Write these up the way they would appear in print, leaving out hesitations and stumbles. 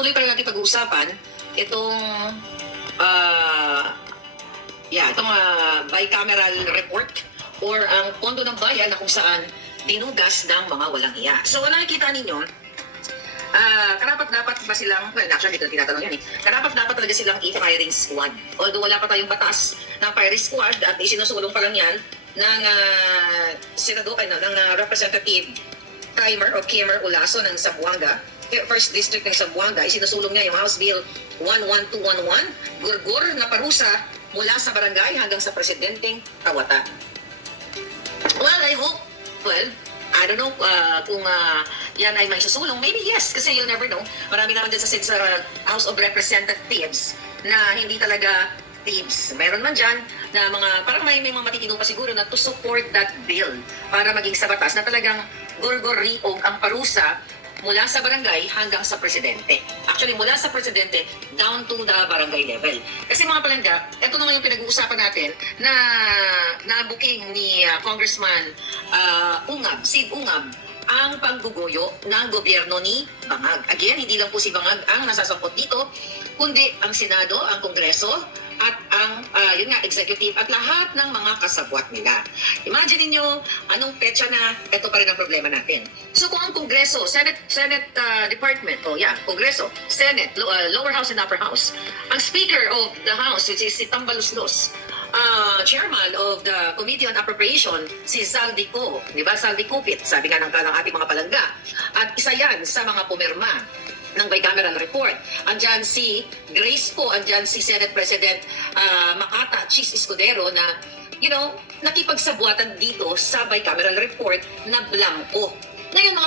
patuloy pa rin natin pag-uusapan itong bicameral report or ang pondo ng bayan na kung saan dinugas ng mga walang iya. So, nakikita ninyo, karapat-dapat ba silang, well, actually, dito tinatanong yan karapat-dapat talaga silang i-firing squad. Although wala pa tayong batas ng firing squad at isinusulong pa lang yan ng Representative Kimmer Ulaso ng Zamboanga, First District ng Zamboanga. Isinusulong niya yung House Bill 11211, gurgur na parusa mula sa barangay hanggang sa presidenteng Kawata. Well, I hope, I don't know kung yan ay may susulong. Maybe yes, kasi you'll never know. Marami naman din sa House of Representatives na hindi talaga thieves. Meron man dyan na parang may mga matitino pa siguro na to support that bill para maging sa batas na talagang gurgor-riog ang parusa mula sa barangay hanggang sa presidente. Actually, mula sa presidente down to the barangay level. Kasi mga palangga, ito naman yung pinag-uusapan natin na na-booking ni Congressman Sid Ungab ang pangguguyo ng gobyerno ni Bangag. Again, hindi lang po si Bangag ang nasasangkot dito, kundi ang Senado, ang Kongreso, at ang executive at lahat ng mga kasabwat nila. Imagine niyo anong petsa na ito pa rin ang problema natin. So kung ang Kongreso, Senate Department, Kongreso, Senate, Lower House and Upper House, ang Speaker of the House, which is si Tambaluslos, Chairman of the Committee on Appropriation, si Zaldico, di ba? Zaldicupit, sabi nga ng ating mga palangga. At isa yan sa mga pumirma ng bicameral report. Andyan si Grace po, andyan si Senate President Makata, Chis Escudero na, nakipagsabuatan dito sa bicameral report na blanco. Ngayon mga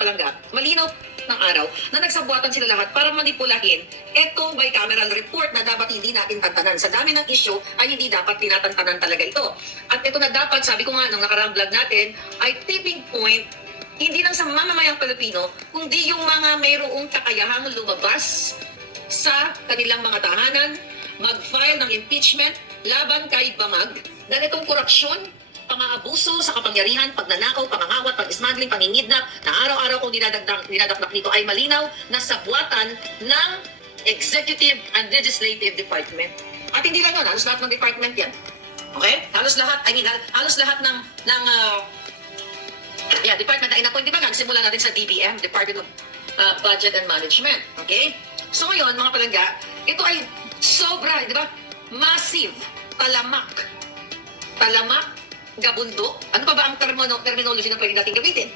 palangga, malinaw ng araw na nagsabuatan sila lahat para manipulahin etong bicameral report na dapat hindi natin tantanan. Sa dami ng issue ay hindi dapat tinatantanan talaga ito. At ito na dapat, sabi ko nga nung nakaraang vlog natin, ay tipping point hindi lang sa mamamayang Pilipino, kundi yung mga mayroong kakayahang lumabas sa kanilang mga tahanan, mag-file ng impeachment laban kay Bangag, dahil itong korupsyon, pang-aabuso sa kapangyarihan, pagnanakaw, pangangawat, pag-smuggling, pangingidnap, na araw-araw kung dinadakdak nito ay malinaw na sabuatan ng Executive and Legislative Department. At hindi lang yun, halos lahat ng department yan. Okay? Halos lahat ng department na inapoint, di ba? Nagsimula natin sa DBM, Department of Budget and Management. Okay? So ngayon, mga palangga, ito ay sobra, di ba? Massive, talamak, gabundok. Ano pa ba ang terminology na pwede natin gamitin?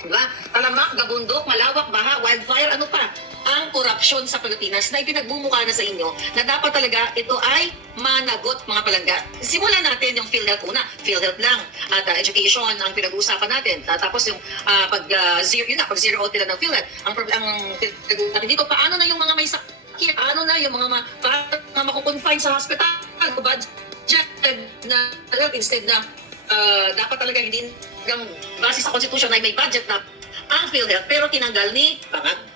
Diba? Talamak, gabundok, malawak, baha, wildfire, ano pa? Ang korupsyon sa Pilipinas na ipinagbumuka na sa inyo na dapat talaga ito ay managot, mga palangga. Simulan natin yung PhilHealth una. PhilHealth lang. At education ang pinag-uusapan natin. Tapos yung pag-zero out nila ng PhilHealth. Ang natin dito, paano na yung mga may sakit? Paano na yung mga makukonfine sa hospital? Budget na instead na dapat talaga hindi lang base sa Constitution ay may budget na ang PhilHealth pero tinanggal ni Bangag.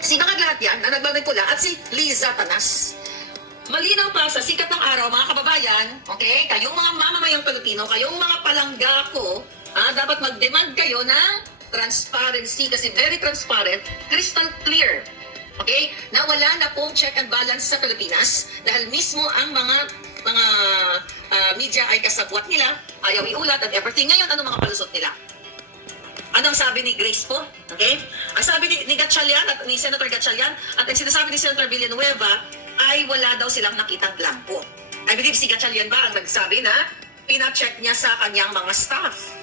Si Bangag lahat yan na nagbabay pula at si Liza Tanas. Malinaw pa sa sikat ng araw, mga kababayan, okay? Kayong mga mamamayang Pilipino, kayong mga palangga ko, dapat mag-demand kayo ng transparency kasi very transparent, crystal clear. Okay? Na wala na pong check and balance sa Pilipinas dahil mismo ang mga media ay kasabwat nila, ayaw iulat and everything. Ngayon, ano mga palusot nila? Ano ang sabi ni Grace po? Okay? Ang sabi ni Gatchalian at ni Senator Gatchalian at ang sinasabi ni Senator Villanueva ay wala daw silang nakitang blanco. I believe si Gatchalian ba ang nagsabi na pina-check niya sa kanyang mga staff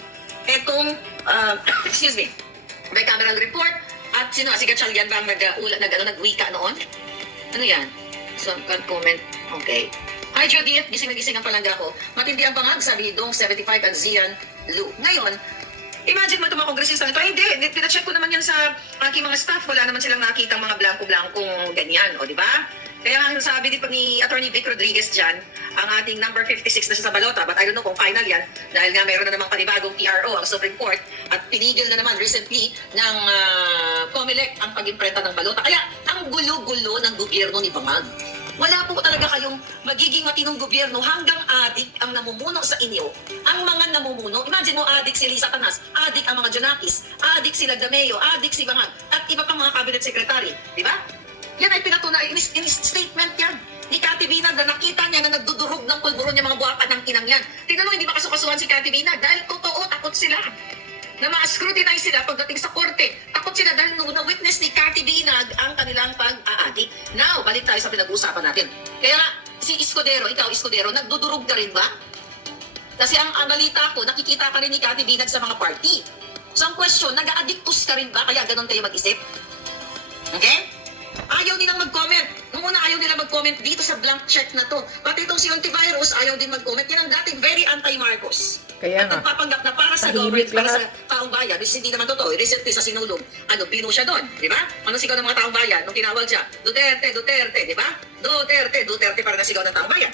etong bicameral report at si Gatchalian ba ang nagwika noon? Ano yan? So, can't comment. Okay. Hi Judith, gising na gising ang palangga ko. Matindi ang Bangag, sabi Dong 75 at Zian Lu. Ngayon, imagine mo itong mga kongresista nito, hindi, pinacheck ko naman yan sa aking mga staff, wala naman silang nakitang mga blanco-blancong ganyan, o di ba? Kaya nga sabi ni Attorney Vic Rodriguez dyan, ang ating number 56 na siya sa balota, but I don't know kung final yan, dahil nga mayroon na namang panibagong PRO ang Supreme Court, at pinigil na naman recently ng COMELEC ang pag-imprenta ng balota. Kaya ang gulo-gulo ng gobyerno ni Bangag. Wala po talaga kayong magiging matinong gobyerno hanggang adik ang namumuno sa inyo. Ang mga namumuno, imagine mo adik si Lisa Tanas, adik ang mga Jonakis, adik sila Dameo, adik si Bangag, at iba pang mga cabinet secretary. Di ba? Yan ay pinatunay, in statement yan. Ni Cathy Binag na nakita niya na nagdudurog ng pulburon yung mga buwapan ng inang yan. Tingnan mo, hindi makasukasuhan si Cathy Binag dahil totoo, takot sila. Na ma-scrutinize sila pagdating sa korte. Takot sila dahil nung na-witness ni Cathy Binag ang kanilang pag-aadik. Now, balik tayo sa pinag-uusapan natin. Kaya si Escudero, ikaw Escudero, nagdudurog ka rin ba? Kasi ang balita ko, nakikita ka rin ni Cathy Binag sa mga party. So ang question, nag-addictus ka rin ba? Kaya ganun kayo mag-isip? Okay? Ayaw nilang mag-comment. Nung una ayaw nila mag-comment dito sa blank check na to. Pati itong si Ontivirus ayaw din mag-comment. Yan ang dating very anti-Marcos. Kaya at nga. nagpapanggap na para sa Tahimik government, para sa lahat. taong bayan, which hindi naman totoo, recently sa sinulong, binu siya doon, di ba? Ano sigaw ng mga taong bayan nung tinawag siya? Duterte, Duterte, di ba? Duterte, Duterte para na sigaw ng taong bayan.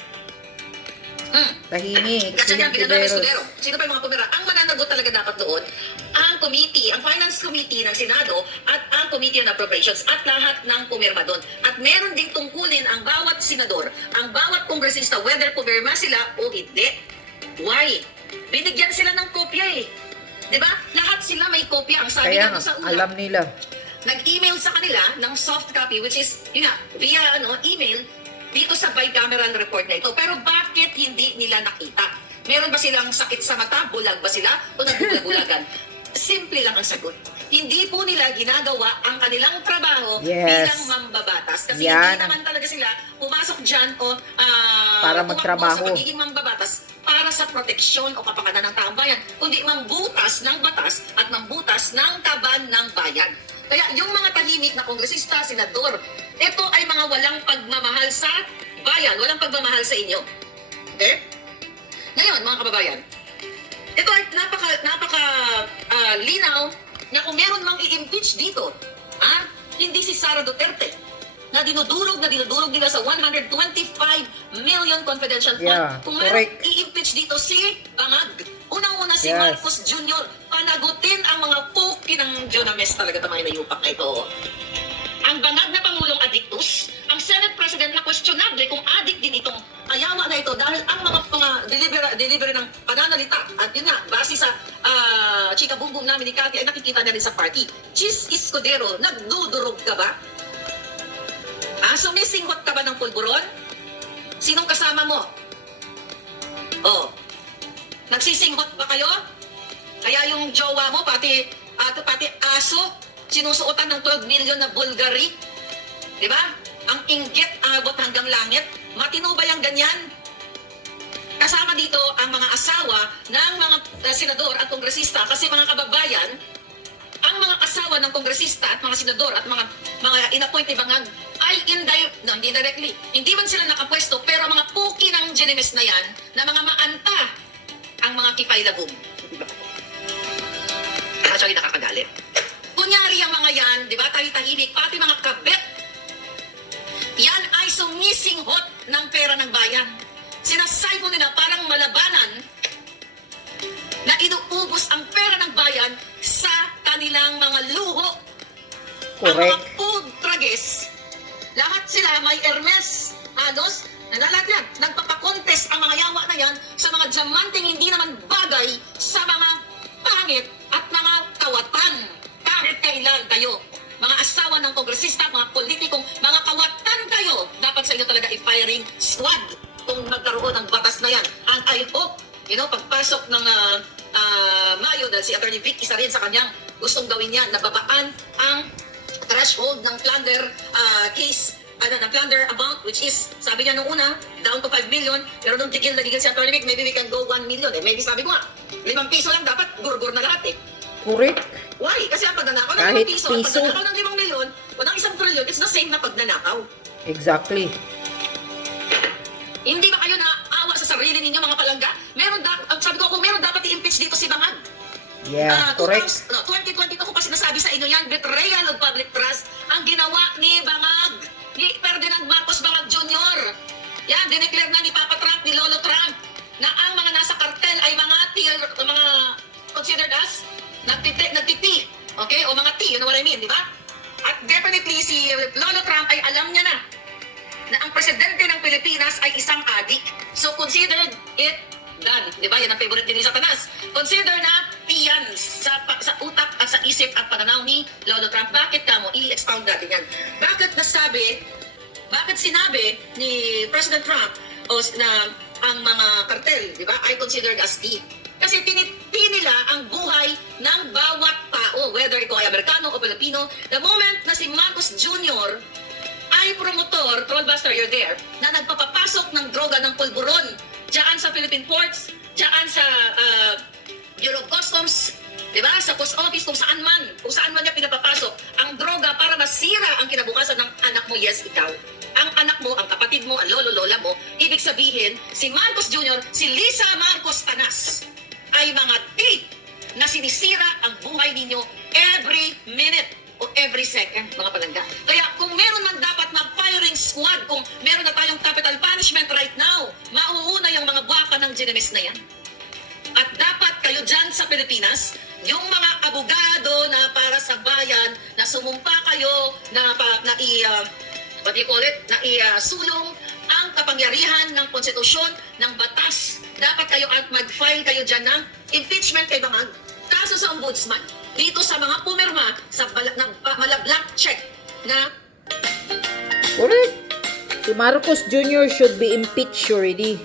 Tahimik. Kasi yan, Silong binanay Tiberos. Escudero. Sino pa yung mga pumira? Ang mananagot talaga dapat doon, ang committee, ang finance committee ng Senado at ang committee on appropriations at lahat ng pumirma doon. At meron ding tungkulin ang bawat senador, ang bawat kongresista, whether pumirma sila o hindi. Why? Binigyan sila ng kopya eh. Di ba? Lahat sila may kopya. Ang sabi Kaya nga nga, sa una, alam nila. nag-email sa kanila ng soft copy, which is, yun nga, via email, dito sa bicameral report na ito. Pero bakit hindi nila nakita? Meron ba silang sakit sa mata? Bulag ba sila? O nagbulag-bulagan? Simple lang ang sagot. Hindi po nila ginagawa ang kanilang trabaho Yes. bilang mambabatas. Kasi Yan hindi naman talaga sila pumasok dyan o Para tumakbo magtrabaho. sa pagiging mambabatas para sa proteksyon o kapakanan ng taong bayan, kundi mambutas ng batas at mambutas ng kaban ng bayan. Kaya yung mga tahimik na kongresista, senador, ito ay mga walang pagmamahal sa bayan, walang pagmamahal sa inyo. Okay? Ngayon, mga kababayan, ito ay napaka linaw na kung meron mang i-impeach dito, hindi si Sara Duterte na dinudurog nila sa 125 million confidential fund. Yeah, Kung meron correct. i-impeach dito si Bangag, unang-una si Yes. Marcos Jr., panagutin ang mga poki ng Jonames talaga tamay na yupak na ito. Ang Bangag na Pangulong Addictus, ang Senate President na questionable kung addict din itong ayawa na ito dahil ang mga delivery ng pananalita at yun nga, base sa chika bumbum namin ni Cathy ay nakikita na rin sa party. Chis Escudero, nagdudurog ka ba? Sumisinghot ka ba ng pulburon? Sinong kasama mo? Oh, nagsisinghot ba kayo? Kaya yung jowa mo, pati aso, sinusuotan ng 12 million na Bulgari. Di ba? Ang inggit abot hanggang langit. Matino ba yung ganyan? Kasama dito ang mga asawa ng mga senador at kongresista kasi mga kababayan, ang mga asawa ng kongresista at mga senador at mga inappoint ni Bangag ay indirectly. Hindi man sila nakapwesto pero mga puki ng Jonames na yan na mga maanta ang mga kipaylabog. Actually, nakakagalit. Kunyari ang mga yan, di ba, tahimik, pati mga kabet, yan ay sumisinghot ng pera ng bayan. Sinasay mo nila parang malabanan na inuubos ang pera ng bayan sa kanilang mga luho. Ang mga Correct. food trages, lahat sila may Hermes, Ados, lahat yan. Nagpapakontest ang mga yawa na yan sa mga diamanteng hindi naman bagay sa mga pangit at mga kawatan. Kahit kailan kayo, mga asawa ng kongresista, mga politikong, mga kawatan kayo, dapat sa inyo talaga i-firing squad kung nagkaroon ng batas na yan. And I hope, pagpasok ng Mayo, dahil si Attorney Vic, isa rin sa kanyang gustong gawin yan, nababaan ang threshold ng plunder case, ng plunder amount, which is, sabi niya nung una, down to 5 million, pero nung tigil si Attorney Vic, maybe we can go 1 million. Maybe sabi ko nga, 5 piso lang dapat, gurgur na lahat Correct. Why? Kasi ang pagnanakaw ng Kahit 5 piso, piso. ang pagnanakaw ng 5 milyon, o ng 1 trilyon, it's the same na pagnanakaw. Exactly. Hindi ba kayo naawa sa sarili ninyo, mga palangga? Sabi ko, kung meron dapat i-impeach dito si Bangag. Yeah, correct. 2022 ko pa sinasabi sa inyo yan, betrayal of public trust ang ginawa ni Bangag, ni Ferdinand Marcos Bangag Jr. Yan, dineclare na ni Papa Trump, ni Lolo Trump, na ang mga nasa kartel ay mga considered as nagtiti, okay? O mga T, you know what I mean, di ba? At definitely si Lolo Trump ay alam niya na na ang presidente ng Pilipinas ay isang adik. So considered it done. Di ba? Yan ang favorite din ni Satanas. Consider na tiyan sa utak at sa isip at pananaw ni Lolo Trump. Bakit ka mo? I-expound natin yan. Bakit sinabi ni President Trump na ang mga kartel, di ba, ay considered as thief? Kasi nila ang buhay ng bawat tao, whether ito ay Amerikano o Pilipino. The moment na si Marcos Jr. ay promotor, trollbuster, you're there, na nagpapapasok ng droga ng pulburon diyan sa Philippine ports, diyan sa Bureau of Customs, di ba? Sa post office, kung saan man niya pinapapasok ang droga para masira ang kinabukasan ng anak mo, yes, ikaw. Ang anak mo, ang kapatid mo, ang lolo-lola mo, ibig sabihin, si Marcos Jr., si Lisa Marcos Tanas, ay mga thief na sinisira ang buhay ninyo every minute o every second, mga palangga. Kaya kung meron man dapat na firing squad, kung meron na tayong capital punishment right now, mauuna yung mga baka ng ginemis na yan. At dapat kayo dyan sa Pilipinas, yung mga abogado na para sa bayan, na sumumpa kayo, na sulong ang kapangyarihan ng konstitusyon, ng batas. Dapat kayo at mag-file kayo dyan ng impeachment kay Bangag. Kaso sa ombudsman, dito sa mga pumirma sa malablack check na Correct. Si Marcos Jr. should be impeached already.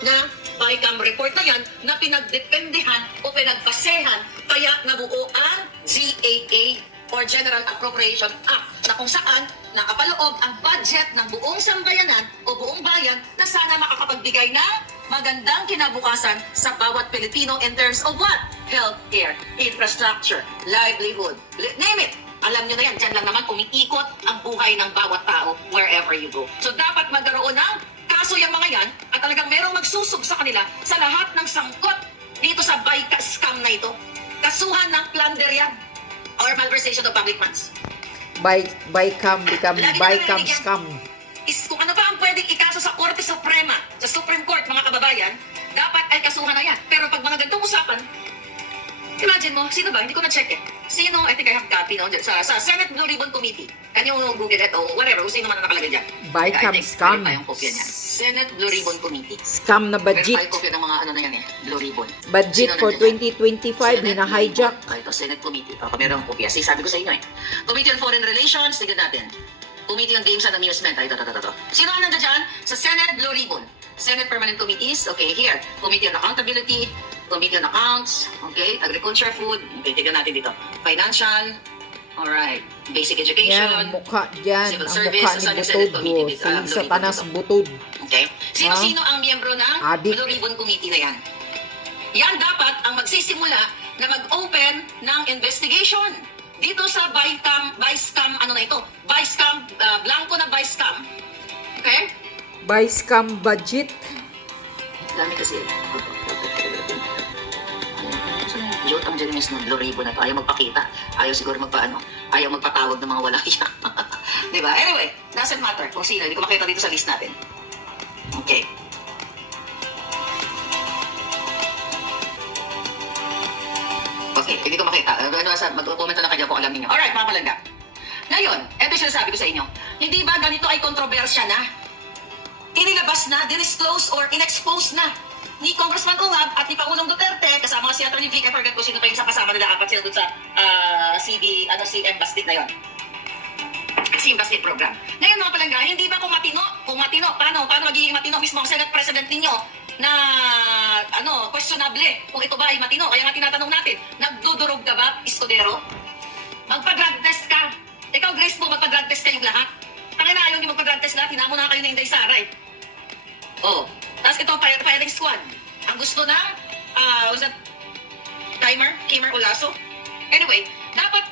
na bycam report na yan na pinagdependehan o pinagbasehan kaya nabuo ang GAA or General Appropriation Act na kung saan nakapaloob ang budget ng buong sambayanan o buong bayan na sana makakapagbigay ng magandang kinabukasan sa bawat Pilipino in terms of what? Healthcare, infrastructure, livelihood, name it. Alam nyo na yan, dyan lang naman umiikot ang buhay ng bawat tao wherever you go. So dapat magkaroon ng kaso yung mga yan at talagang merong magsusog sa kanila sa lahat ng sangkot dito sa BICA scam na ito. Kasuhan ng plunder yan or malversation of public funds. Bycam become bycam scam. Is kung ano pa ang pwedeng ikaso sa Korte Suprema, sa Supreme Court, mga kababayan, dapat ay kasuhan na yan. Pero pag mga ganitong usapan, imagine mo, sino ba? Hindi ko na-check eh. Sino? I think I have copy, no? Sa Senate Blue Ribbon Committee. Can you Google it o whatever, kung sino man ang nakalagay dyan. Bycam scam. Meron tayong kopya niyan. Senate Blue Ribbon Committee. Scam na Meron budget. tayong kopya ng mga ano na yan eh, Blue Ribbon. Budget Sino for nandyan? 2025, hina-hijack. Ito, Senate Committee. Meron kopya. Sabi ko sa inyo eh. Committee on Foreign Relations, tignan natin. Committee on Games and Amusement. Ito. Sino ang nandyan dyan? Sa Senate Blue Ribbon. Senate Permanent Committees. Okay, here. Committee on Accountability. Committee on Accounts. Okay, Agriculture, Food. Okay, tignan natin dito. Financial. Alright. Basic Yan, Education. ang mukha dyan. Civil Ang Service, mukha ni Senate Butod. Committee, Si Blue Lisa Ribbon Tanas dito. Butod. Okay? Sino-sino ang miyembro ng Adik. Blue Ribbon Committee na yan? Yan dapat ang magsisimula na mag-open ng investigation dito sa Bycam, ano na ito? Bycam, blanco na Bycam. Okay? Bycam budget. Dami kasi. Joke ang Jeremy's ng Blue Ribbon na to. Ayaw magpakita. Ayaw siguro ayaw magpatawag ng mga walang iya. Diba? Anyway, doesn't matter kung sino. Hindi ko makita dito sa list natin. Okay. Okay, hindi ko makita. Mag-comment na lang kayo kung alam niyo. Alright, mga palangga. Ngayon, ito yung sinasabi ko sa inyo. Hindi ba ganito ay kontrobersya na? Inilabas na, dinisclose or inexpose na ni Congressman Ungab at ni Pangulong Duterte kasama si Atty. Vic. I forget ko sino pa yung isang kasama nila. Apat sila doon sa CM Bastid na yon. CM Bastid program. Ngayon mga palangga, hindi ba kung matino, paano magiging matino mismo ang Senate President ninyo na questionable kung ito ba ay matino? Kaya nga tinatanong natin, nagdudurog ka ba, Escudero? Magpa-drug test ka. Ikaw, Grace mo, magpa-drug test kayong lahat. Tangin na ayaw niyo magpa-drug test lahat, hinamo na kayo na Inday Saray. Oh, tapos ito, firing squad. Ang gusto ng, was that Kimer Olaso? Anyway, dapat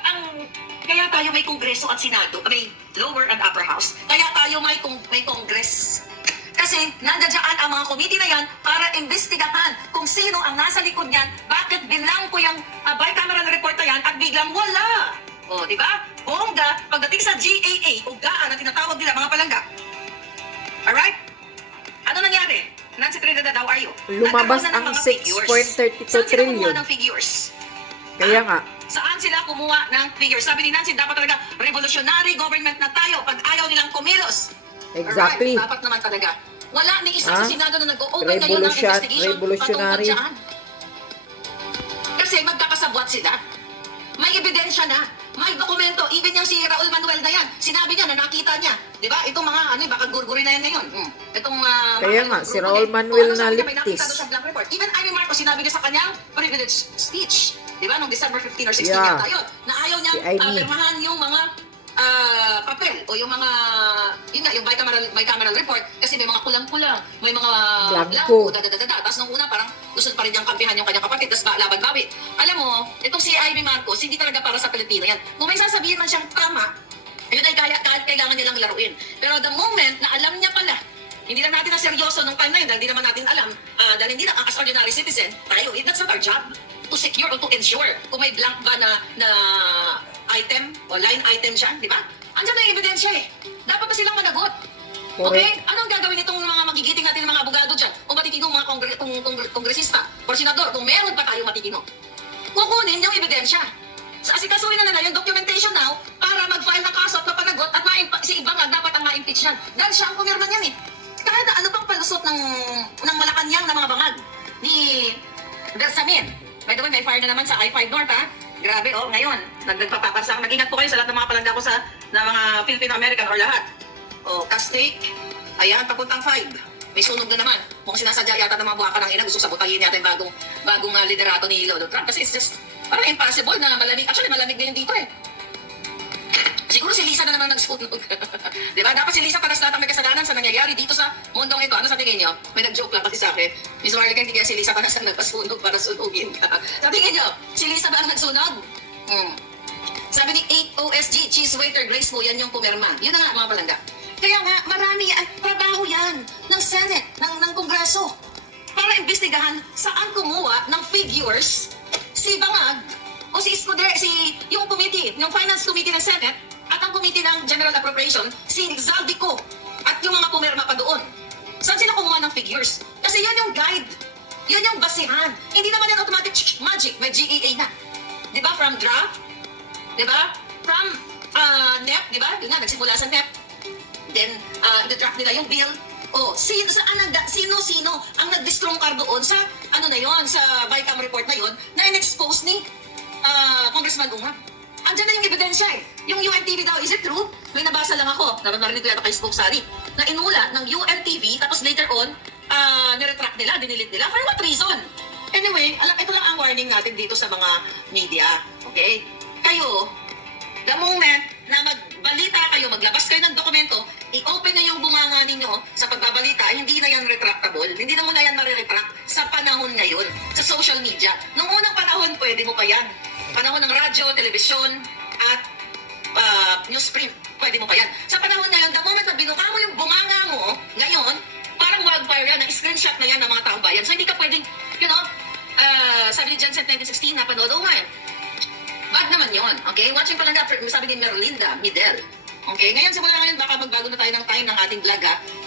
kaya tayo may Kongreso at Senado, may lower and upper house. Kaya tayo may Congress. Kasi nandiyan ang mga committee na yan para imbestigahan kung sino ang nasa likod niyan, bakit binangko yung bicameral report na yan at biglang wala. O, di ba? Bongga, pagdating sa GAA, ugaan na tinatawag nila mga palangga. Alright? Ano nangyari? Nancy Trinidad, how are you? Lumabas Nagkaroon na ng ang mga figures. 6.32 Saan sila trillion. kumuha ng figures? Kaya nga, Saan sila kumuha ng figures? Sabi ni Nancy, dapat talaga revolutionary government na tayo pag ayaw nilang kumilos. Exactly. Alright, dapat naman talaga. Wala ni isa sa Ah? Senado na nag-open ngayon ng investigation Revolutionary. patungkol dyan. Kasi magkakasabwat sila. May ebidensya na. May dokumento. Even yung si Raul Manuel na yan. Sinabi niya na nakita niya. Di ba? Itong mga, baka gurguri na yan ngayon. Itong, Kaya nga, si Raul Manuel na May nakita liptis. doon sa Blank Report. Even Amy Marcos, sinabi niya sa kanyang privilege speech. Di ba? Noong December 15 or 16 Yeah. yata yun. Na ayaw niyang Si Amy. pirmahan yung mga papel o yung mga, yun nga, yung bicameral report kasi may mga kulang-kulang, may mga Blanco. dadadadada. Tapos nung una parang gusto pa rin niyang kampihan yung kanyang kapatid, tapos laban-bawi. Alam mo, itong si Amy Marcos, hindi talaga para sa Pilipino yan. Kung may sasabihin man siyang tama, yun ay kailangan nilang laruin. Pero the moment na alam niya pala, hindi lang natin na seryoso nung time na yun, dahil hindi naman natin alam, dahil hindi lang as ordinary citizen, tayo, that's not our job to secure or to ensure kung may blank ba na item o line item siya, di ba? Andiyan na yung ebidensya eh. Dapat na silang managot. Okay? Anong gagawin itong mga magigiting natin ng mga abogado dyan? O matitinong mga kongresista o senador, kung meron pa tayo matitino. Kukunin yung ebidensya. So, asikasuhin na nila yung documentation now para mag-file ng kaso at mapanagot at si iba nga dapat ang ma-impeach yan. Dahil siya ang pumirma niyan eh. Kahit na ano pang palusot ng Malacanang na mga bangag ni Bersamin. By the way, may fire na naman sa I-5 North ha. Grabe, ngayon, nagpapapasang. Nag-ingat po kayo sa lahat ng mga palangga ko na mga Filipino-American or lahat. Castake, ayan, papuntang 5. May sunog na naman. Mukhang sinasadya yata ng mga buwaka ng ina. Gusto sabotahin yata yung bagong liderato ni Donald Trump. Kasi it's just, parang impossible na malamig. Actually, malamig na yun dito eh. Siguro si Lisa na naman nagsunog. Di ba? Dapat si Lisa panas lahat ang may kasalanan sa nangyayari dito sa mundong ito. Ano sa tingin nyo? May nag-joke lang kasi sa akin. Miss Marlica, hindi kaya si Lisa panas ang nagpasunog para sunugin ka. Sa tingin nyo, si Lisa ba ang nagsunog? Sabi ni 8OSG, cheese waiter Grace mo, yan yung pumirma. Yun na nga mga palangga. Kaya nga, marami trabaho yan ng Senate, ng Kongreso. Para imbestigahan saan kumuha ng figures si Bangag o si Escudero, yung committee, yung Finance Committee ng Senate at ang Committee ng General Appropriation, si Zaldico at yung mga pumirma pa doon. Saan sila kumuha ng figures? Kasi yun yung guide. Yun yung basihan. Hindi naman yan automatic magic. May GEA na. Di ba? From draft. Di ba? From NEP. Di ba? Yun nga, nagsimula sa NEP. Then, i-draft nila yung bill. Sino ang nag-distrongcar doon sa, na yon sa BICAM report na yon na in-expose ni Congressman Ungab. Andiyan na yung ebidensya eh. Yung UNTV daw, is it true? May nabasa lang ako, narinig ko yata kay Spoke Sari, na inula ng UNTV, tapos later on, niretract nila, dinilit nila. For what reason? Anyway, ito lang ang warning natin dito sa mga media. Okay? Kayo, the moment na magbalita kayo, maglabas kayo ng dokumento, i-open na yung bunganga ninyo sa pagbabalita, hindi na yan retractable. Hindi na muna yan mariretract sa panahon ngayon, sa social media. Noong unang panahon, pwede mo pa yan. Panahon ng radyo, telebisyon, at newsprint, pwede mo pa yan. Sa panahon ngayon, the moment na binuka mo yung bunganga mo, ngayon, parang wildfire yan, na-screenshot na yan ng mga taong bayan. So hindi ka pwedeng, sabi ni Jansen 1916, napanood nga yan. Bad naman yun, okay? Watching pa lang sabi ni Merlinda Midel. Okay, ngayon simula ngayon baka magbago na tayo ng time ng ating vlog ha.